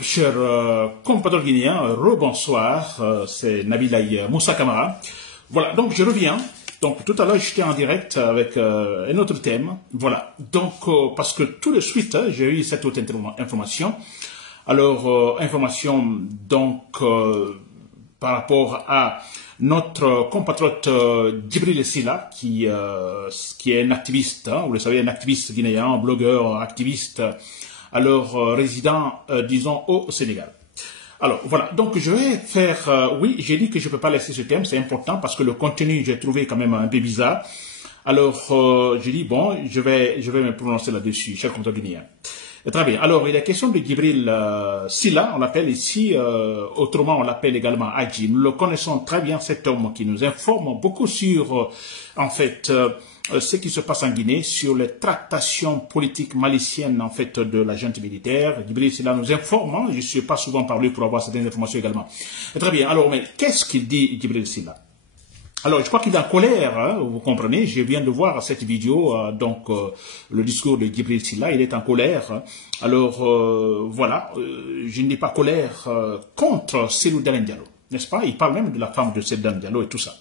chers compatriotes guinéens, rebonsoir, c'est Nabilaï Moussa Kamara. Voilà, donc je reviens. Donc tout à l'heure, j'étais en direct avec un autre thème. Voilà, donc parce que tout de suite, j'ai eu cette autre information. Alors, information donc par rapport à notre compatriote Djibril Silla, qui est un activiste, hein, vous le savez, un activiste guinéen, un blogueur, activiste, alors résident, disons, au Sénégal. Alors, voilà, donc je vais faire, oui, j'ai dit que je ne peux pas laisser ce thème, c'est important parce que le contenu, j'ai trouvé quand même un peu bizarre. Alors, j'ai dit, bon, je vais me prononcer là-dessus, cher compatriote guinéen. Très bien. Alors, il est question de Djibril Silla, on l'appelle ici, autrement on l'appelle également Hadji. Nous le connaissons très bien, cet homme qui nous informe beaucoup sur, en fait, ce qui se passe en Guinée, sur les tractations politiques maliciennes, en fait, de la junte militaire. Djibril Silla nous informe, hein, je ne suis pas souvent parlé pour avoir certaines informations également. Très bien. Alors, mais qu'est-ce qu'il dit, Djibril Silla? Alors, je crois qu'il est en colère, hein, vous comprenez, je viens de voir cette vidéo, le discours de Djibril Silla, il est en colère. Alors, voilà, je ne dis pas colère contre Cellou Dalein Diallo, n'est-ce pas? Il parle même de la femme de Cellou Dalein Diallo et tout ça.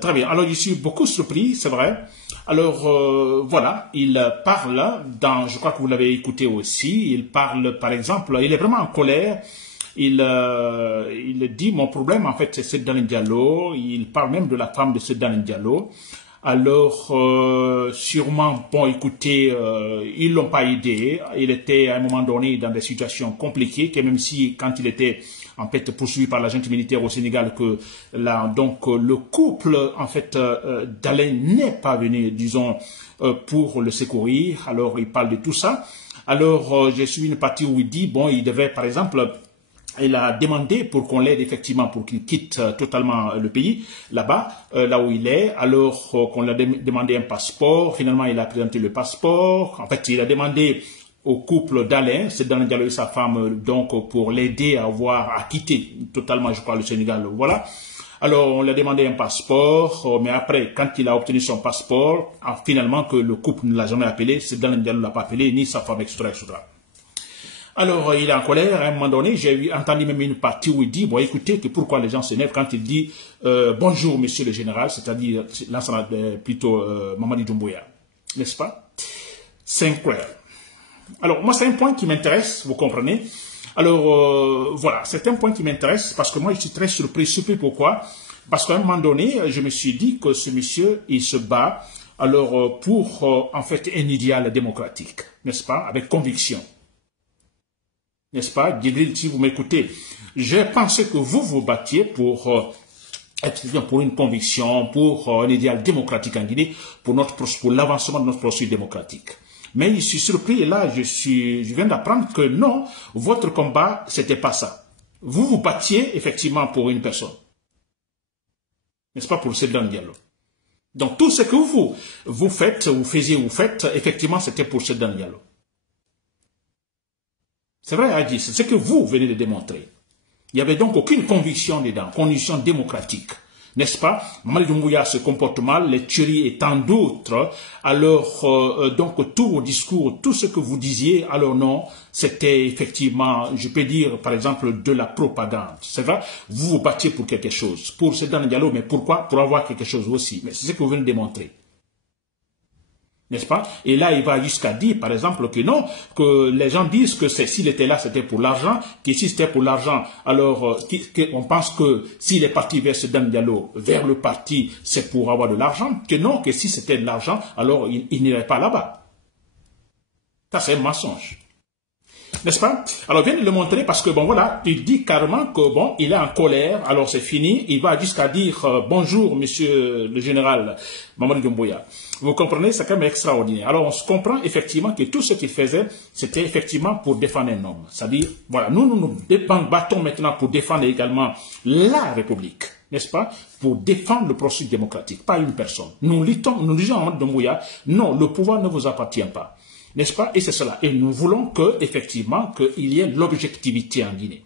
Très bien, alors je suis beaucoup surpris, c'est vrai. Alors, voilà, il parle, je crois que vous l'avez écouté aussi, il parle, par exemple, il est vraiment en colère. Il dit, mon problème, en fait, c'est Cellou Dalein Diallo. Il parle même de la femme de Cellou Dalein Diallo. Alors, sûrement, bon, écoutez, ils l'ont pas aidé. Il était, à un moment donné, dans des situations compliquées, que même si, quand il était, en fait, poursuivi par la junte militaire au Sénégal, que là, donc, le couple, en fait, Dalein n'est pas venu, disons, pour le secourir. Alors, il parle de tout ça. Alors, j'ai suivi une partie où il dit, bon, il devait, par exemple, il a demandé pour qu'on l'aide effectivement pour qu'il quitte totalement le pays, là-bas, là où il est, alors qu'on lui a demandé un passeport, finalement il a présenté le passeport, en fait il a demandé au couple d'Alain, c'est Dalein Diallo et sa femme, donc pour l'aider à quitter totalement, je crois, le Sénégal, voilà. Alors on lui a demandé un passeport, mais après, quand il a obtenu son passeport, finalement que le couple ne l'a jamais appelé, c'est Dalein Diallo ne l'a pas appelé, ni sa femme, etc., etc. Alors, il est en colère, à un moment donné, j'ai entendu même une partie où il dit, bon, écoutez, que pourquoi les gens s'énervent quand il dit bonjour, monsieur le général, c'est-à-dire, plutôt Mamadi Doumbouya, n'est-ce pas? C'est incroyable. Alors, moi, c'est un point qui m'intéresse, vous comprenez? Alors, voilà, c'est un point qui m'intéresse parce que moi, je suis très surpris pourquoi? Parce qu'à un moment donné, je me suis dit que ce monsieur, il se bat, alors, pour, en fait, un idéal démocratique, n'est-ce pas? Avec conviction. N'est-ce pas, Djibril, si vous m'écoutez, j'ai pensé que vous vous battiez pour pour une conviction, pour un idéal démocratique en Guinée, pour l'avancement de notre processus démocratique. Mais je suis surpris et là, je viens d'apprendre que non, votre combat, c'était pas ça. Vous vous battiez effectivement pour une personne. N'est-ce pas, pour Cellou Dalein Diallo. Donc tout ce que vous faites, effectivement, c'était pour Cellou Dalein Diallo. C'est vrai, Hadji, c'est ce que vous venez de démontrer. Il n'y avait donc aucune conviction dedans, conviction démocratique. N'est-ce pas? Mamadi Doumbouya se comporte mal, les tueries et tant d'autres. Alors, donc, tout vos discours, tout ce que vous disiez, alors non, c'était effectivement, je peux dire, par exemple, de la propagande. C'est vrai? Vous vous battiez pour quelque chose. Pour Cellou Dalein Diallo, mais pourquoi? Pour avoir quelque chose aussi. Mais c'est ce que vous venez de démontrer. N'est-ce pas? Et là, il va jusqu'à dire, par exemple, que non, que les gens disent que s'il était là, c'était pour l'argent, que si c'était pour l'argent, alors on pense que s'il est parti vers ce Dalein Diallo, vers le parti, c'est pour avoir de l'argent, que non, que si c'était de l'argent, alors il n'irait pas là-bas. Ça, c'est un mensonge. N'est-ce pas? Alors, viens de le montrer parce que, bon, voilà, il dit carrément que, bon, il est en colère, alors c'est fini, il va jusqu'à dire bonjour, monsieur le général Mamadi Doumbouya. Vous comprenez, c'est quand même extraordinaire. Alors, on se comprend effectivement que tout ce qu'il faisait, c'était effectivement pour défendre un homme. C'est-à-dire, voilà, nous battons maintenant pour défendre également la République, n'est-ce pas? Pour défendre le processus démocratique, pas une personne. Nous disons à Mamadi Doumbouya, non, le pouvoir ne vous appartient pas. N'est-ce pas? Et c'est cela. Et nous voulons que, effectivement, qu'il y ait l'objectivité en Guinée.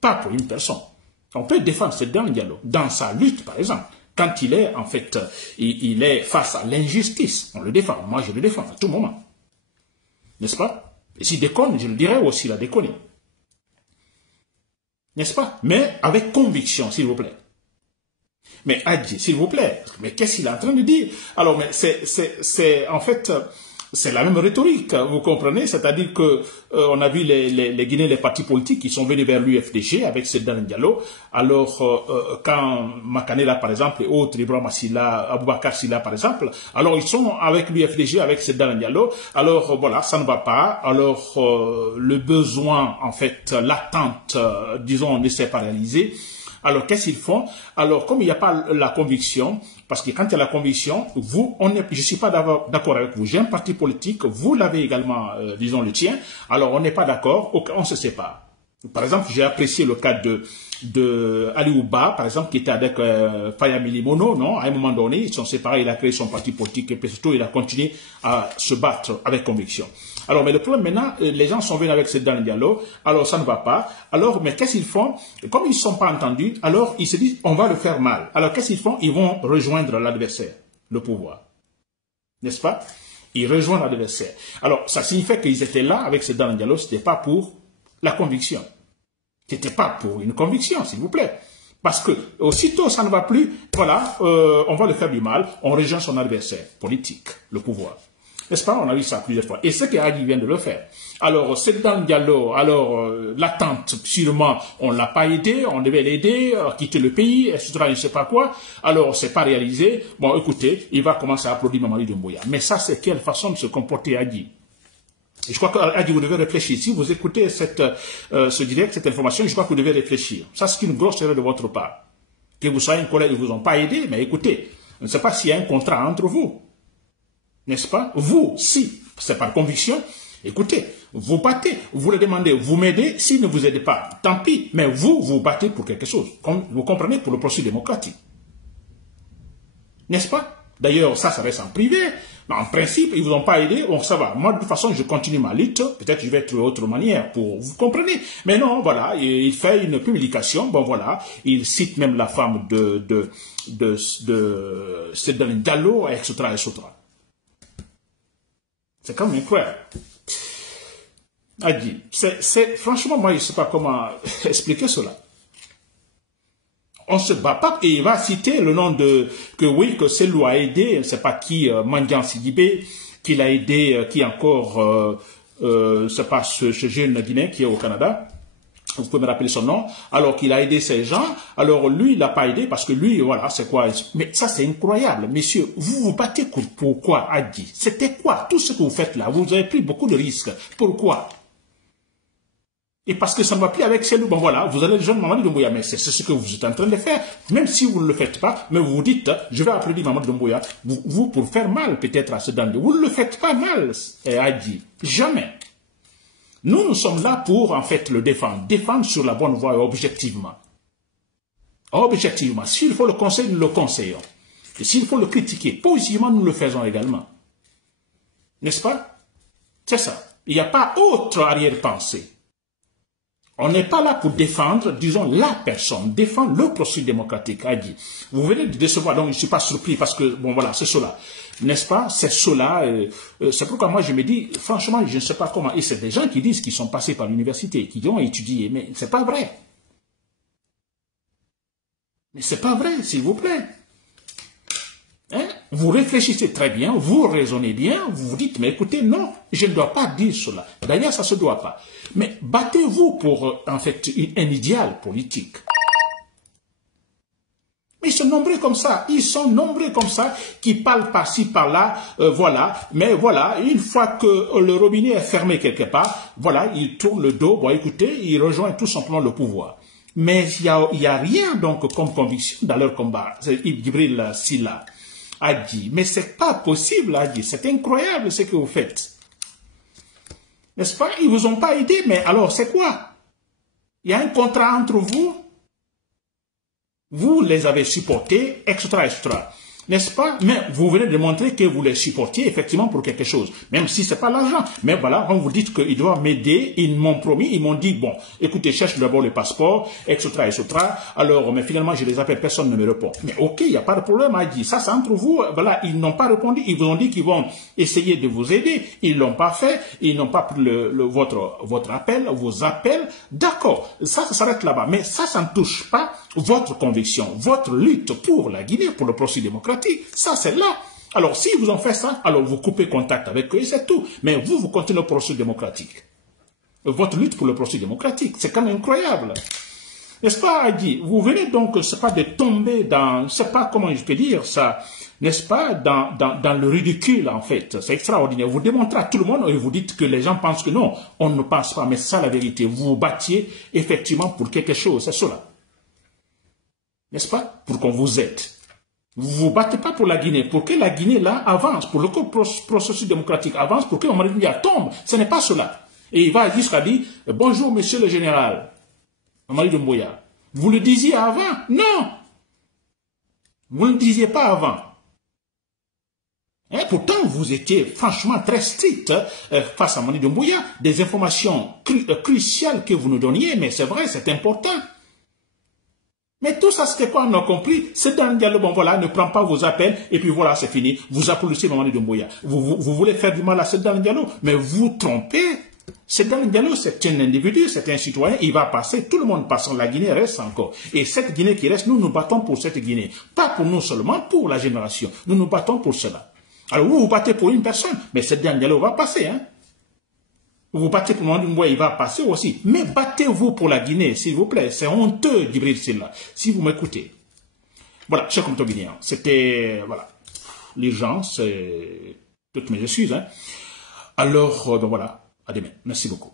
Pas pour une personne. On peut défendre Cellou Dalein Diallo dans sa lutte, par exemple. Quand il est, en fait, il est face à l'injustice, on le défend. Moi, je le défends à tout moment. N'est-ce pas? Et s'il déconne, je le dirais aussi, il a déconné. n'est-ce pas? Mais avec conviction, s'il vous plaît. Mais Adji, s'il vous plaît, mais qu'est-ce qu'il est en train de dire? Alors, mais c'est en fait, c'est la même rhétorique, vous comprenez? C'est-à-dire que on a vu les Guinéens, les partis politiques qui sont venus vers l'UFDG avec Sedan Diallo. Alors, quand Makanela, par exemple, et autres, Ibrahim Silla, Aboubakar Silla, par exemple, alors ils sont avec l'UFDG, avec Sedan Diallo. Alors, voilà, ça ne va pas. Alors, le besoin, en fait, l'attente, disons, on ne s'est pas réalisé. Alors, qu'est-ce qu'ils font? Alors, comme il n'y a pas la conviction, parce que quand il y a la conviction, vous, je ne suis pas d'accord avec vous. J'ai un parti politique, vous l'avez également, disons, le tien. Alors, on n'est pas d'accord, on se sépare. Par exemple, j'ai apprécié le cas de Ali Ouba, par exemple, qui était avec Fayamili Mono, non? À un moment donné, ils sont séparés, il a créé son parti politique et puis surtout, il a continué à se battre avec conviction. Alors, mais le problème maintenant, les gens sont venus avec ce dans le dialogue, alors ça ne va pas. Alors, mais qu'est-ce qu'ils font? Comme ils ne sont pas entendus, alors ils se disent, on va le faire mal. Alors, qu'est-ce qu'ils font? Ils vont rejoindre l'adversaire, le pouvoir. N'est-ce pas? Ils rejoignent l'adversaire. Alors, ça signifie qu'ils étaient là avec ce dans le dialogue, ce n'était pas pour la conviction. Ce n'était pas pour une conviction, s'il vous plaît. Parce que, aussitôt ça ne va plus, voilà, on va le faire du mal, on rejoint son adversaire politique, le pouvoir. N'est-ce pas? On a vu ça plusieurs fois. Et ce qu'Adi vient de le faire. Alors, c'est dans le dialogue. Alors, l'attente, sûrement, on ne l'a pas aidé, on devait l'aider, quitter le pays, etc., je ne sais pas quoi. Alors, c'est pas réalisé. Bon, écoutez, il va commencer à applaudir Mamadi Doumbouya. Mais ça, c'est quelle façon de se comporter Adi? Et je crois qu'Adi, vous devez réfléchir. Si vous écoutez ce direct, cette information, je crois que vous devez réfléchir. Ça, c'est une grosse erreur de votre part. Que vous soyez un collègue, ils ne vous ont pas aidé, mais écoutez, je ne sais pas s'il y a un contrat entre vous. N'est-ce pas? Vous, si c'est par conviction, écoutez, vous battez, vous le demandez, vous m'aidez, s'il ne vous aide pas, tant pis, mais vous, vous battez pour quelque chose. Vous comprenez, pour le processus démocratique. N'est-ce pas? D'ailleurs, ça reste en privé. Mais en principe, ils ne vous ont pas aidé, bon, ça va. Moi, de toute façon, je continue ma lutte. Peut-être que je vais trouver autre manière pour... Vous comprenez? Mais non, voilà, il fait une publication. Bon, voilà, il cite même la femme de Sedan Diallo, etc., etc. C'est quand même incroyable. Adi, franchement, moi, je ne sais pas comment expliquer cela. On ne se bat pas et il va citer le nom que Selou a aidé, je ne sais pas qui, Mandian Sidibé, qui l'a aidé, qui encore, je ne sais pas, ce jeune Guinéen qui est au Canada. Vous pouvez me rappeler son nom, alors qu'il a aidé ces gens, alors lui, il l'a pas aidé parce que lui, voilà, c'est quoi? Mais ça, c'est incroyable, messieurs. Vous vous battez pourquoi, Adi? C'était quoi? Tout ce que vous faites là, vous avez pris beaucoup de risques. Pourquoi? Et parce que ça ne va plus avec Selou, bon voilà, vous allez le jeune Mamadi Doumbouya, mais c'est ce que vous êtes en train de faire. Même si vous ne le faites pas, mais vous vous dites, je vais applaudir Mamadi Doumbouya, vous pour faire mal peut-être à ce danger. Vous ne le faites pas mal, Adi. Jamais. Nous sommes là pour, en fait, le défendre sur la bonne voie et objectivement. Objectivement. S'il faut le conseiller, nous le conseillons. Et s'il faut le critiquer, positivement, nous le faisons également. N'est-ce pas? C'est ça. Il n'y a pas autre arrière-pensée. On n'est pas là pour défendre, disons, la personne, défendre le processus démocratique, a dit. Vous venez de décevoir, donc je ne suis pas surpris parce que, bon voilà, c'est cela. N'est-ce pas? C'est cela. C'est pourquoi moi je me dis, franchement, je ne sais pas comment. Et c'est des gens qui disent qu'ils sont passés par l'université, qui ont étudié, mais c'est pas vrai. Mais c'est pas vrai, s'il vous plaît. Hein? Vous réfléchissez très bien, vous raisonnez bien, vous vous dites, mais écoutez, non, je ne dois pas dire cela. D'ailleurs, ça ne se doit pas. Mais battez-vous pour, en fait, un idéal politique. Ils sont nombreux comme ça, qui parlent par-ci, par-là, voilà. Mais voilà, une fois que le robinet est fermé quelque part, voilà, ils tournent le dos, bon écoutez, ils rejoignent tout simplement le pouvoir. Mais il y a rien donc comme conviction dans leur combat. C'est Djibril Silla a dit, mais c'est pas possible, a dit, c'est incroyable ce que vous faites. N'est-ce pas? Ils vous ont pas aidé, mais alors c'est quoi? Il y a un contrat entre vous? Vous les avez supportés, etc., etc. n'est-ce pas? Mais vous venez de montrer que vous les supportiez effectivement pour quelque chose, même si c'est pas l'argent. Mais voilà, on vous dit qu'ils doivent m'aider, ils m'ont promis, ils m'ont dit, bon, écoutez, cherche d'abord le passeport, etc., etc. Alors, mais finalement, je les appelle, personne ne me répond. Mais ok, il n'y a pas de problème, a dit. Ça, c'est entre vous. Voilà, ils n'ont pas répondu. Ils vous ont dit qu'ils vont essayer de vous aider. Ils l'ont pas fait. Ils n'ont pas pris votre appel, vos appels. D'accord. Ça s'arrête là-bas. Mais ça ne touche pas votre conviction, votre lutte pour la Guinée, pour le processus démocratique. Ça, c'est là. Alors, si vous en faites ça, alors vous coupez contact avec eux, c'est tout. Mais vous continuez le processus démocratique. Votre lutte pour le processus démocratique, c'est quand même incroyable. N'est-ce pas, Adi? Vous venez donc, c'est pas de tomber dans, c'est pas comment je peux dire ça, n'est-ce pas, dans le ridicule, en fait. C'est extraordinaire. Vous démontrez à tout le monde et vous dites que les gens pensent que non, on ne pense pas, mais c'est ça la vérité. Vous vous battiez effectivement pour quelque chose, c'est cela. N'est-ce pas? Pour qu'on vous aide. Vous ne vous battez pas pour la Guinée, pour que la Guinée, là, avance, pour le processus démocratique avance, pour que Mamadi Doumbouya tombe. Ce n'est pas cela. Et il va jusqu'à dire, bonjour, monsieur le général, Mamadi Doumbouya. Vous le disiez avant? Non. Vous ne le disiez pas avant. Et pourtant, vous étiez franchement très strict face à Mamadi Doumbouya. Des informations cruciales que vous nous donniez, mais c'est vrai, c'est important. Mais tout ça, c'était quoi on a compris? C'est dans le dialogue, bon voilà, ne prend pas vos appels, et puis voilà, c'est fini. Vous applaudissez Mamadi Doumbouya. Vous voulez faire du mal à Sedan Diallo, mais vous trompez. Sedan Diallo, c'est un individu, c'est un citoyen, il va passer, tout le monde passe, la Guinée reste encore. Et cette Guinée qui reste, nous nous battons pour cette Guinée. Pas pour nous seulement, pour la génération. Nous nous battons pour cela. Alors vous battez pour une personne, mais Sedan Diallo va passer, hein. Vous battez pour Mamadi Doumbouya, il va passer aussi. Mais battez-vous pour la Guinée, s'il vous plaît. C'est honteux, Djibril Silla, si vous m'écoutez. Voilà, chers compatriotes guinéens, c'était, voilà, l'urgence, toutes mes excuses. Hein. Alors, ben voilà, à demain. Merci beaucoup.